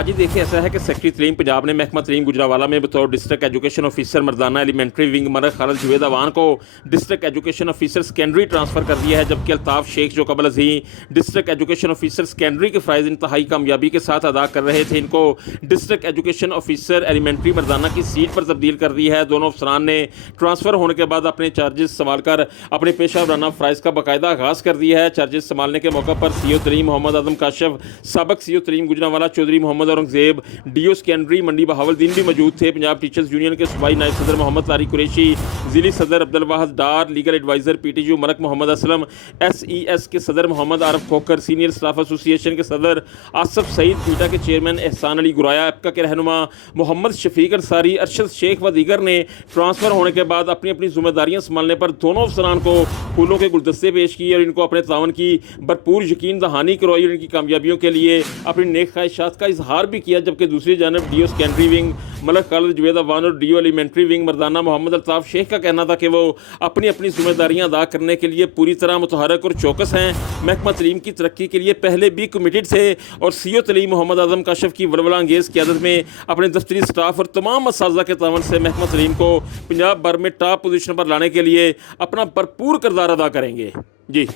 आज ही देखिए ऐसा है कि सेक्रेटरी तरीम पंजाब ने महकमा तरीम गुजरावाला में बतौर डिस्ट्रिक्ट एजुकेशन ऑफिसर मर्दाना एलिमेंट्री विंग मलक खालिद जुवेद अवान को district education officer secondary transfer कर दिया है, जबकि अल्ताफ़ शेख जो कबल अज़ीं डिस्ट्रिक्ट एजुकेशन ऑफिसर सेकेंडरी के फ़राइज़ इंतहाई कामयाबी के साथ अदा कर रहे थे, इनको डिस्ट्रिक्ट एजुकेशन ऑफिसर एलिमेंट्री मर्दाना की सीट पर तब्दील कर दी है। दोनों अफसरान ने ट्रांसफ़र होने के बाद अपने चार्जेस संभाल कर अपने पेशा वराना फ़राइज़ का बाकायदा आगाज़ कर दिया है। चार्जेस संभालने के मौका पर सीओ तरीम मोहम्मद आजम काशिफ, साबक सीओ तरीम गुजरावाला चौधरी मोहम्मद औरंगज़ेब, डीओ सेकेंडरी मंडी बहावलदीन भी मौजूद थे। पंजाब टीचर्स यूनियन के सूबाई नायब सदर मोहम्मद तारिक कुरैशी, ज़िली सदर Abdul Wahid Dar, legal adviser PTU Malik Mohammad Aslam, SES के सदर Mohammad Arif Khokhar, senior staff association के सदर आसफ सईद, पीटा के चेयरमैन एहसान अली गुराया, एप्का के रहनुमा मोहम्मद शफीक अंसारी, अरशद शेख व दीगर ने ट्रांसफ़र होने के बाद अपनी अपनी जिम्मेदारियाँ संभालने पर दोनों अफसरान को फूलों के गुलदस्ते पेश किए और इनको अपने तावन की भरपूर यकीन दहानी करवाई और इनकी कामयाबियों के लिए अपनी नेक ख्वाहिशात का इजहार भी किया। जबकि दूसरी जानब DO secondary wing Malik Khalid Javed Awan और डीओ एलिमेंट्री विंग मर्दाना मोहम्मद अल्ताफ़ शेख का कहना था कि वो अपनी अपनी जिम्मेदारियां अदा करने के लिए पूरी तरह मुतहरक और चौकस हैं। महकमा तलीम की तरक्की के लिए पहले भी कमिटेड थे और सीओ तलीम मोहम्मद आजम काशिफ की वलवला अंगेज़ क़यादत में अपने दफ्तरी स्टाफ और तमाम असातिज़ा के तावन से महकमा तलीम को पंजाब भर में टॉप पोजीशन पर लाने के लिए अपना भरपूर किरदार अदा करेंगे। जी।